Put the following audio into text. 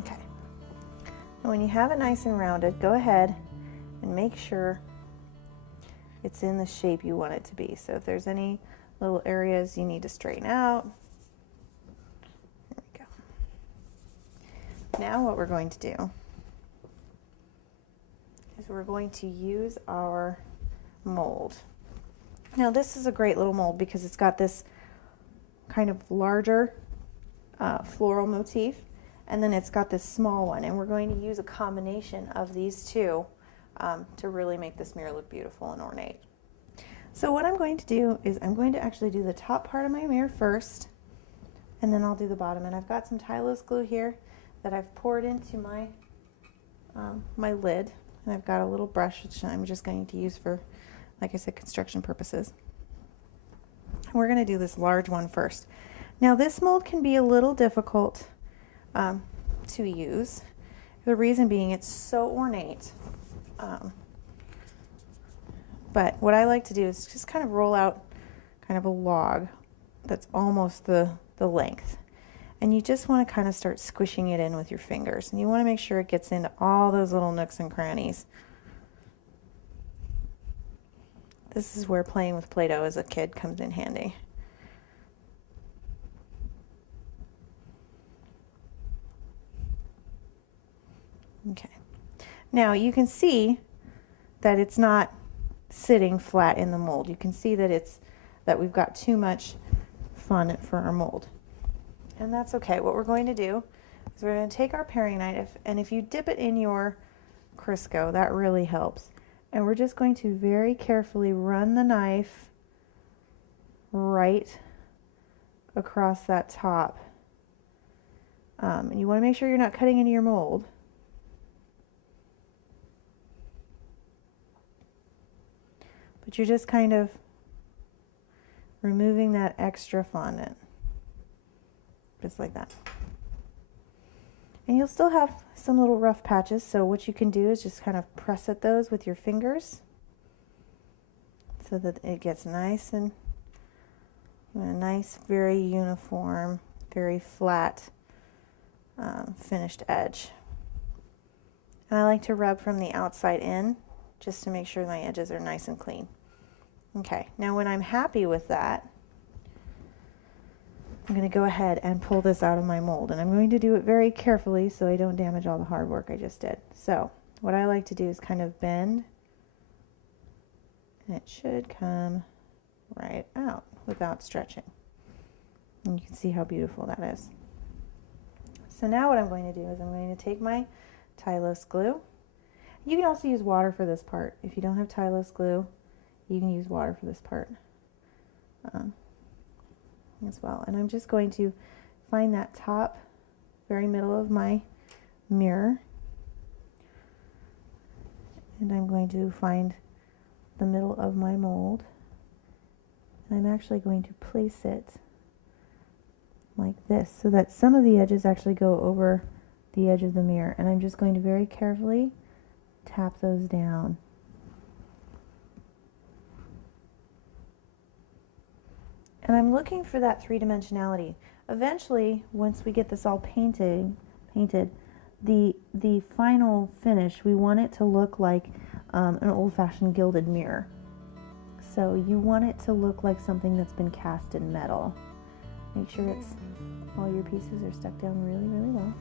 Okay. And when you have it nice and rounded, go ahead and make sure it's in the shape you want it to be. So if there's any little areas you need to straighten out, there we go. Now what we're going to do is we're going to use our mold. Now this is a great little mold because it's got this kind of larger floral motif, and then it's got this small one, and we're going to use a combination of these two to really make this mirror look beautiful and ornate. So what I'm going to do is I'm going to actually do the top part of my mirror first, and then I'll do the bottom. And I've got some Tylose glue here that I've poured into my my lid, and I've got a little brush which I'm just going to use for, like I said, construction purposes. And we're going to do this large one first. Now this mold can be a little difficult to use. The reason being it's so ornate. But what I like to do is just kind of roll out kind of a log that's almost the length. And you just want to kind of start squishing it in with your fingers. And you want to make sure it gets into all those little nooks and crannies. This is where playing with Play-Doh as a kid comes in handy. Okay. Now you can see that it's not sitting flat in the mold. You can see that we've got too much fondant for our mold. And that's okay. What we're going to do is we're going to take our paring knife, and if you dip it in your Crisco, that really helps. And we're just going to very carefully run the knife right across that top. And you want to make sure you're not cutting into your mold. But you're just kind of removing that extra fondant. Just like that. And you'll still have some little rough patches, so what you can do is just kind of press at those with your fingers so that it gets nice and a nice, very uniform, very flat finished edge. And I like to rub from the outside in just to make sure my edges are nice and clean. Okay, now when I'm happy with that, I'm going to go ahead and pull this out of my mold, and I'm going to do it very carefully so I don't damage all the hard work I just did. So what I like to do is kind of bend, and it should come right out without stretching. And you can see how beautiful that is. So now what I'm going to do is I'm going to take my Tylose glue. You can also use water for this part. If you don't have Tylose glue, you can use water for this part. As well. And I'm just going to find that top very middle of my mirror, and I'm going to find the middle of my mold, and I'm actually going to place it like this so that some of the edges actually go over the edge of the mirror, and I'm just going to very carefully tap those down. And I'm looking for that three-dimensionality. Eventually, once we get this all painted, the final finish, we want it to look like an old-fashioned gilded mirror. So you want it to look like something that's been cast in metal. Make sure all your pieces are stuck down really, really well.